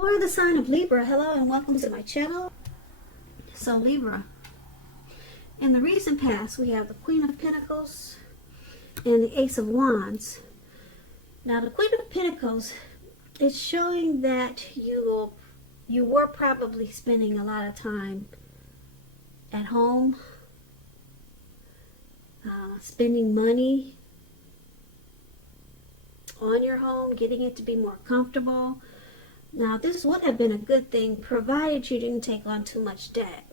For the sign of Libra, hello and welcome to my channel. So Libra, in the recent past we have the Queen of Pentacles and the Ace of Wands. Now the Queen of Pentacles is showing that you were probably spending a lot of time at home, spending money on your home, getting it to be more comfortable. Now, this would have been a good thing provided you didn't take on too much debt.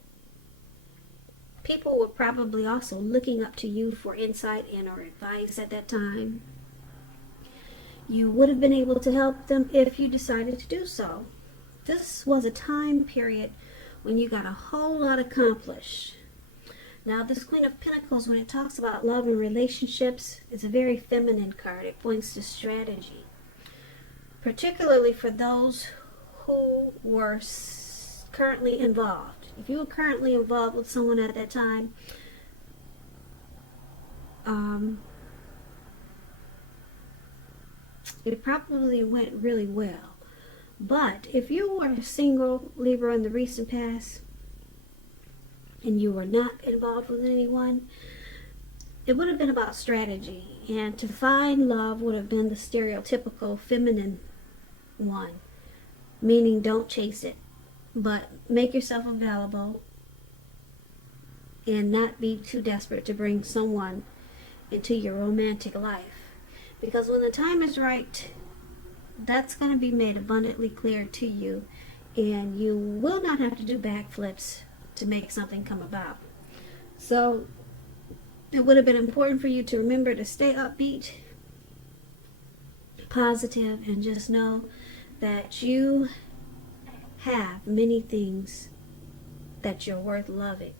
People were probably also looking up to you for insight and or advice at that time. You would have been able to help them if you decided to do so. This was a time period when you got a whole lot accomplished. Now, this Queen of Pentacles, when it talks about love and relationships, is a very feminine card. It points to strategy. Particularly for those who were currently involved. If you were currently involved with someone at that time, it probably went really well. But if you were single, Libra, in the recent past, and you were not involved with anyone, it would have been about strategy. And to find love would have been the stereotypical feminine one, meaning don't chase it, but make yourself available and not be too desperate to bring someone into your romantic life, because when the time is right, that's going to be made abundantly clear to you, and you will not have to do backflips to make something come about. So it would have been important for you to remember to stay upbeat, positive, and just know that you have many things that you're worth loving,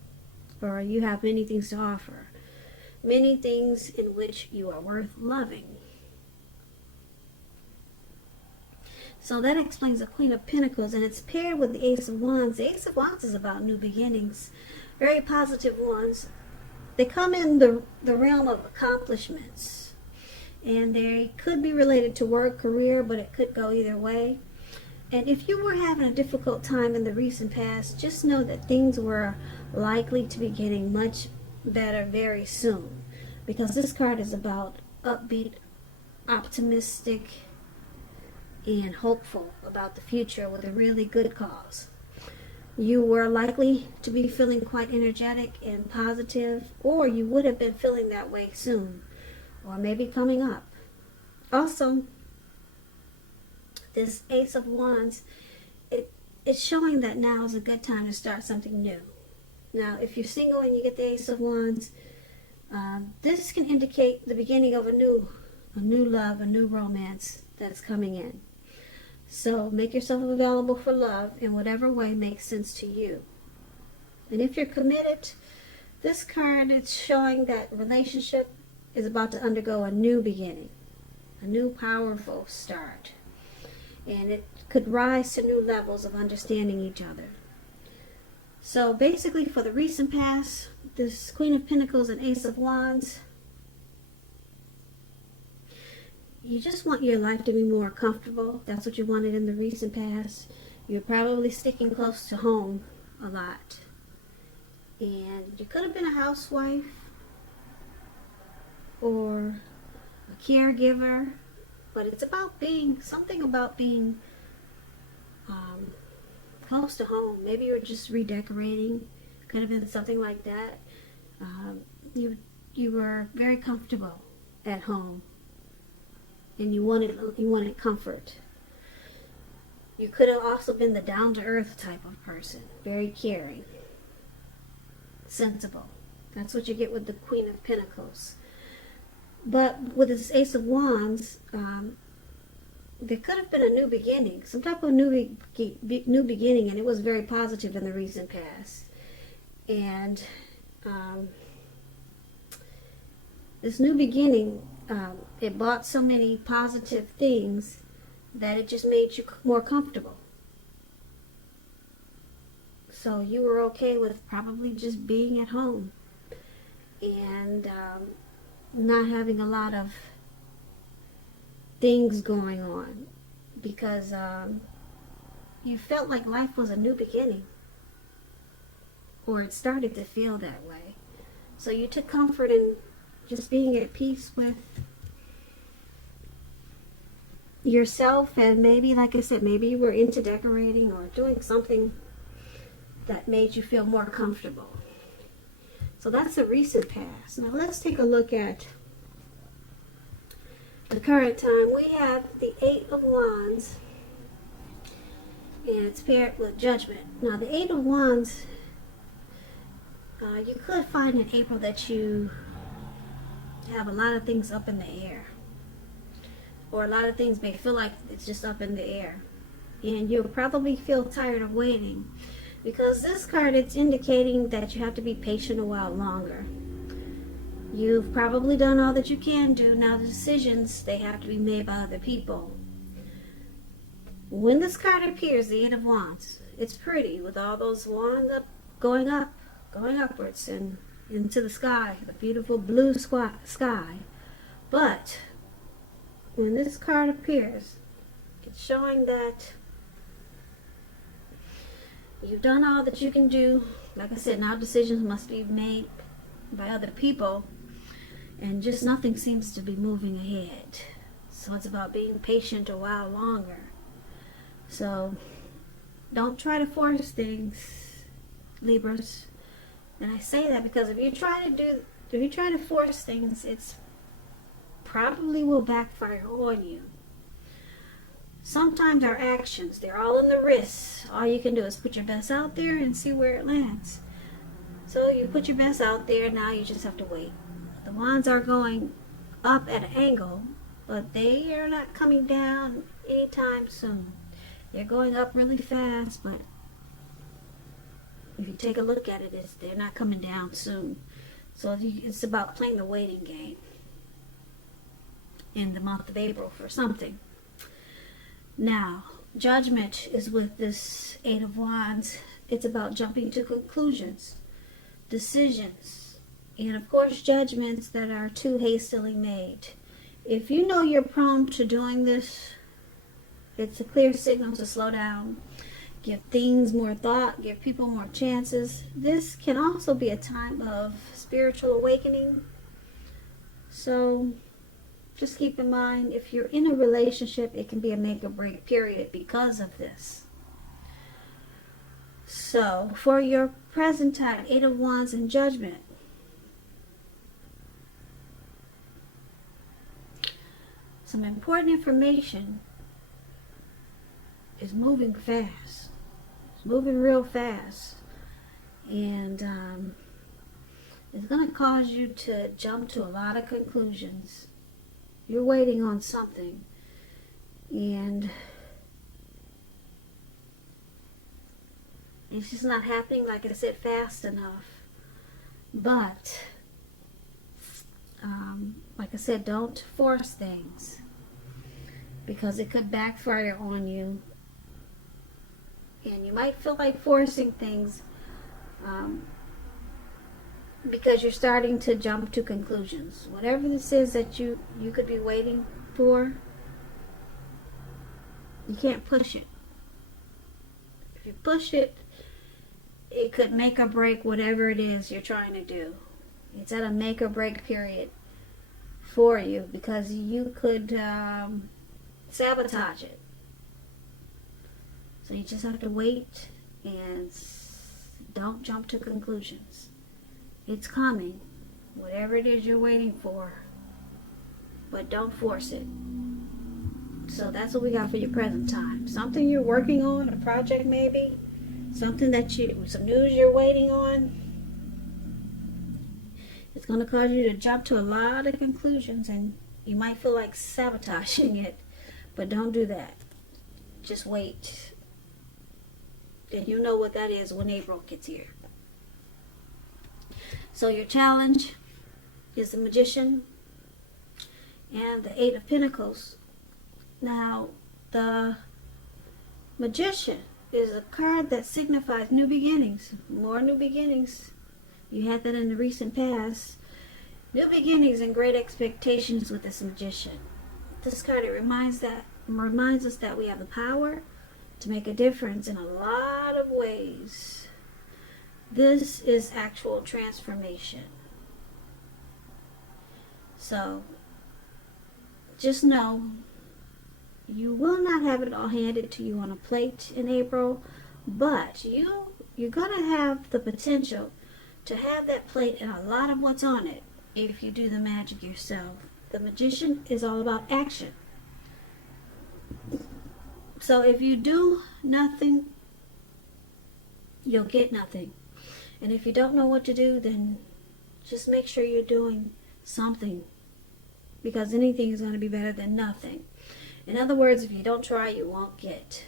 or you have many things to offer, many things in which you are worth loving. So that explains the Queen of Pentacles, and it's paired with the Ace of Wands. The Ace of Wands is about new beginnings, very positive ones. They come in the realm of accomplishments. And they could be related to work, career, but it could go either way. And if you were having a difficult time in the recent past, just know that things were likely to be getting much better very soon. Because this card is about upbeat, optimistic, and hopeful about the future with a really good cause. You were likely to be feeling quite energetic and positive, or you would have been feeling that way soon, or maybe coming up. Also, this Ace of Wands, it's showing that now is a good time to start something new. Now, if you're single and you get the Ace of Wands, this can indicate the beginning of a new love, a new romance that's coming in. So make yourself available for love in whatever way makes sense to you. And if you're committed, this card is showing that relationship is about to undergo a new beginning, a new powerful start. And it could rise to new levels of understanding each other. So basically, for the recent past, this Queen of Pentacles and Ace of Wands, you just want your life to be more comfortable. That's what you wanted in the recent past. You're probably sticking close to home a lot. And you could have been a housewife or a caregiver, but it's about being close to home. Maybe you're just redecorating. Could have been something like that. You were very comfortable at home, and you wanted comfort. You could have also been the down-to-earth type of person, very caring, sensible. That's what you get with the Queen of Pentacles. But with this Ace of Wands, there could have been a new beginning, some type of new beginning, and it was very positive in the recent past. And this new beginning, it brought so many positive things that it just made you more comfortable. So you were okay with probably just being at home and not having a lot of things going on, because you felt like life was a new beginning, or it started to feel that way. So you took comfort in just being at peace with yourself, and maybe, like I said, maybe you were into decorating or doing something that made you feel more comfortable. So that's the recent past. Now let's take a look at the current time. We have the Eight of Wands, and it's paired with Judgment. Now the Eight of Wands, you could find in April that you have a lot of things up in the air, or a lot of things may feel like it's just up in the air, and you'll probably feel tired of waiting, because this card, it's indicating that you have to be patient a while longer. You've probably done all that you can do. Now the decisions, they have to be made by other people. When this card appears, the Eight of Wands, it's pretty with all those wands going upwards and into the sky, the beautiful blue sky. But when this card appears, it's showing that you've done all that you can do. Like I said, now decisions must be made by other people, and just nothing seems to be moving ahead. So it's about being patient a while longer. So don't try to force things, Libras. And I say that because if you try to force things, it's probably will backfire on you. Sometimes our actions, they're all in the wrists. All you can do is put your best out there and see where it lands. So you put your best out there, now you just have to wait. The wands are going up at an angle, but they are not coming down anytime soon. They're going up really fast, but if you take a look at it, they're not coming down soon. So it's about playing the waiting game in the month of April for something. Now, Judgment is with this Eight of Wands. It's about jumping to conclusions, decisions, and of course judgments that are too hastily made. If you know you're prone to doing this, it's a clear signal to slow down, give things more thought, give people more chances. This can also be a time of spiritual awakening. So just keep in mind, if you're in a relationship, it can be a make or break period because of this. So for your present time, Eight of Wands and Judgment, some important information is moving fast. It's moving real fast. And it's going to cause you to jump to a lot of conclusions. You're waiting on something, and it's just not happening, like I said, fast enough. But like I said, don't force things, because it could backfire on you, and you might feel like forcing things because you're starting to jump to conclusions. Whatever this is that you could be waiting for, you can't push it. If you push it, it could make or break whatever it is you're trying to do. It's at a make or break period for you, because you could sabotage it. So you just have to wait and don't jump to conclusions. It's coming, whatever it is you're waiting for, but don't force it. So that's what we got for your present time. Something you're working on, a project maybe, something some news you're waiting on. It's going to cause you to jump to a lot of conclusions, and you might feel like sabotaging it, but don't do that. Just wait. And you know what that is when April gets here. So your challenge is the Magician and the Eight of Pentacles. Now, the Magician is a card that signifies new beginnings, more new beginnings. You had that in the recent past. New beginnings and great expectations with this Magician. This card, it reminds us that we have the power to make a difference in a lot of ways. This is actual transformation. So just know you will not have it all handed to you on a plate in April, but you're going to have the potential to have that plate and a lot of what's on it if you do the magic yourself. The magician is all about action. So if you do nothing, you'll get nothing. And if you don't know what to do, then just make sure you're doing something, because anything is going to be better than nothing. In other words, if you don't try, you won't get.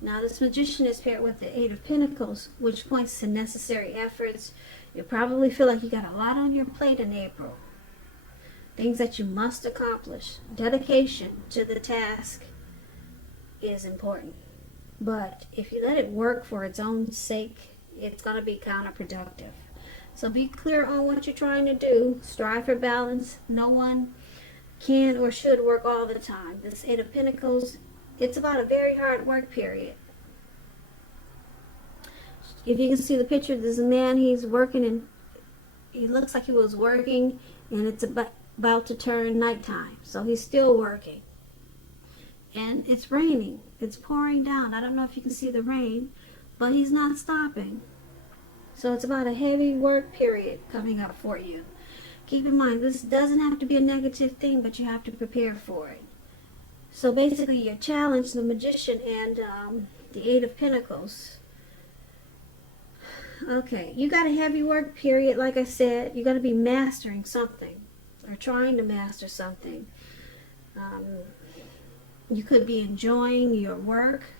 Now, this magician is paired with the Eight of Pentacles, which points to necessary efforts. You probably feel like you got a lot on your plate in April. Things that you must accomplish. Dedication to the task is important. But if you let it work for its own sake, it's going to be counterproductive. So be clear on what you're trying to do. Strive for balance. No one can or should work all the time. This Eight of Pentacles, it's about a very hard work period. If you can see the picture, there's a man, he's working, and he looks like he was working, and it's about to turn nighttime. So he's still working. And it's raining. It's pouring down. I don't know if you can see the rain, but he's not stopping. So it's about a heavy work period coming up for you. Keep in mind, this doesn't have to be a negative thing, but you have to prepare for it. So basically, your challenge, the magician and the Eight of Pentacles. Okay, you got a heavy work period, like I said. You're going to be mastering something or trying to master something. You could be enjoying your work.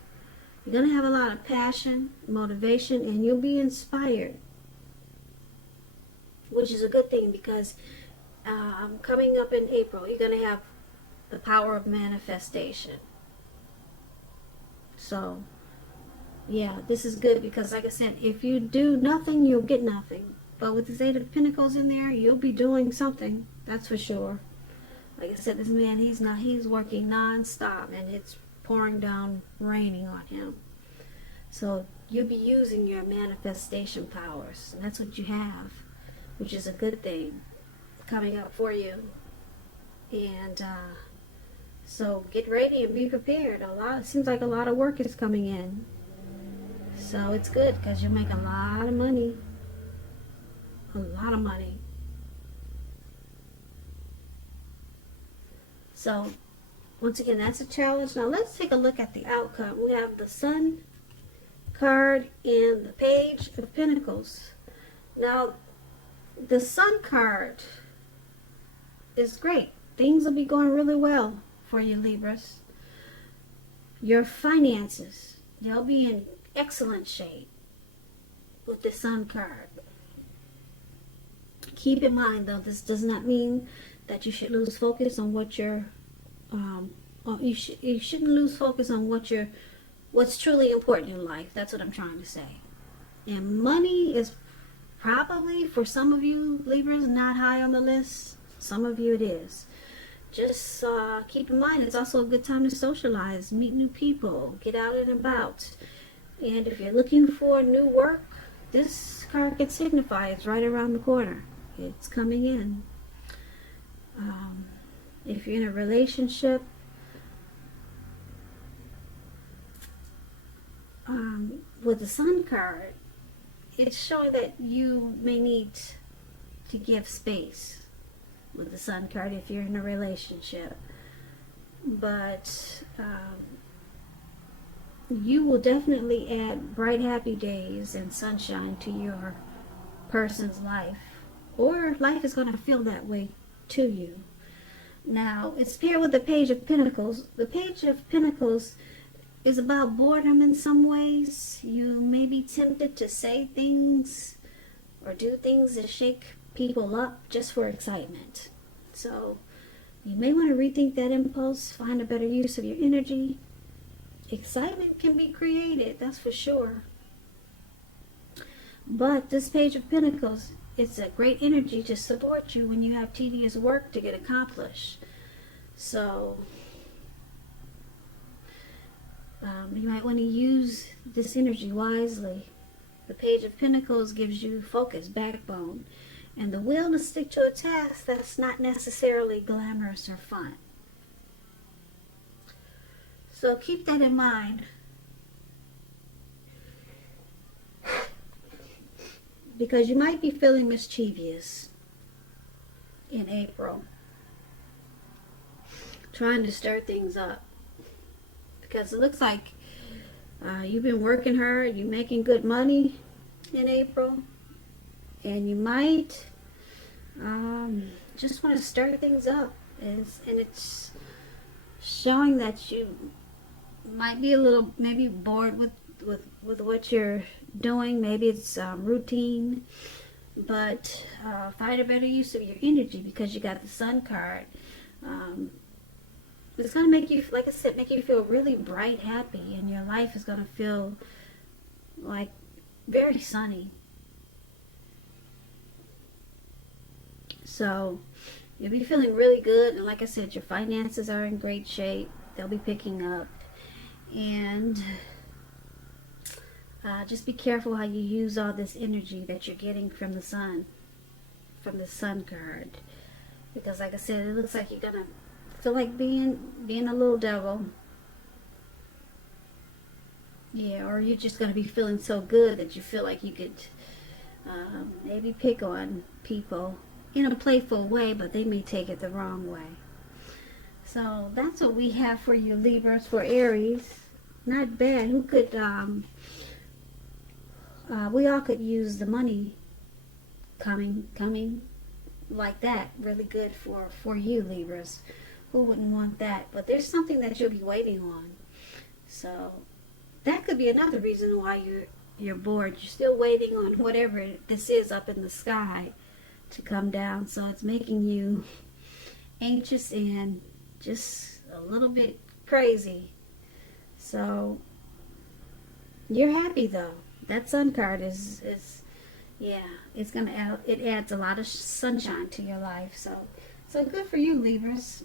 You're going to have a lot of passion, motivation, and you'll be inspired, which is a good thing, because coming up in April, you're going to have the power of manifestation. So, yeah, this is good, because like I said, if you do nothing, you'll get nothing. But with this Eight of Pentacles in there, you'll be doing something, that's for sure. Like I said, this man, he's working non-stop, and it's pouring down, raining on him. So you'll be using your manifestation powers, and that's what you have, which is a good thing coming up for you. And so get ready and be prepared. It seems like a lot of work is coming in. So it's good, because you'll make a lot of money. A lot of money. So, once again, that's a challenge. Now, let's take a look at the outcome. We have the Sun card and the Page of Pentacles. Now, the Sun card is great. Things will be going really well for you, Libras. Your finances, they'll be in excellent shape with the Sun card. Keep in mind, though, this does not mean that you should lose focus on what you're you shouldn't lose focus on what's truly important in life. That's what I'm trying to say. And money is probably, for some of you Libras, not high on the list. Some of you it is. Just keep in mind, it's also a good time to socialize, meet new people, get out and about. And if you're looking for new work, this card can signify it's right around the corner. It's coming in. If you're in a relationship, with the Sun card, it's showing that you may need to give space with the Sun card if you're in a relationship. But you will definitely add bright, happy days and sunshine to your person's life, or life is going to feel that way to you. Now, it's paired with the Page of Pentacles. The Page of Pentacles is about boredom in some ways. You may be tempted to say things or do things that shake people up just for excitement. So you may want to rethink that impulse, find a better use of your energy. Excitement can be created, that's for sure. But this Page of Pentacles, it's a great energy to support you when you have tedious work to get accomplished. So You might want to use this energy wisely. The Page of Pentacles gives you focus, backbone, and the will to stick to a task that's not necessarily glamorous or fun. So keep that in mind. Because you might be feeling mischievous in April, trying to stir things up. Because it looks like you've been working hard, you're making good money in April, and you might just want to stir things up. And it's showing that you might be a little maybe bored with what you're doing. Maybe it's routine, but find a better use of your energy, because you got the Sun card. It's going to make you, like I said, make you feel really bright, happy, and your life is going to feel like very sunny. So you'll be feeling really good, and like I said, your finances are in great shape. They'll be picking up, and just be careful how you use all this energy that you're getting from the Sun card, because like I said, it looks like you're gonna feel like being a little devil. Yeah, or you're just gonna be feeling so good that you feel like you could maybe pick on people in a playful way, but they may take it the wrong way. So that's what we have for you, Libras, for Aries. Not bad. Who could we all could use the money coming like that. Really good for you, Libras. Who wouldn't want that? But there's something that you'll be waiting on. So that could be another reason why you're bored. You're still waiting on whatever this is up in the sky to come down. So it's making you anxious and just a little bit crazy. So you're happy though. That Sun card is yeah, it adds a lot of sunshine to your life. So good for you, Libras.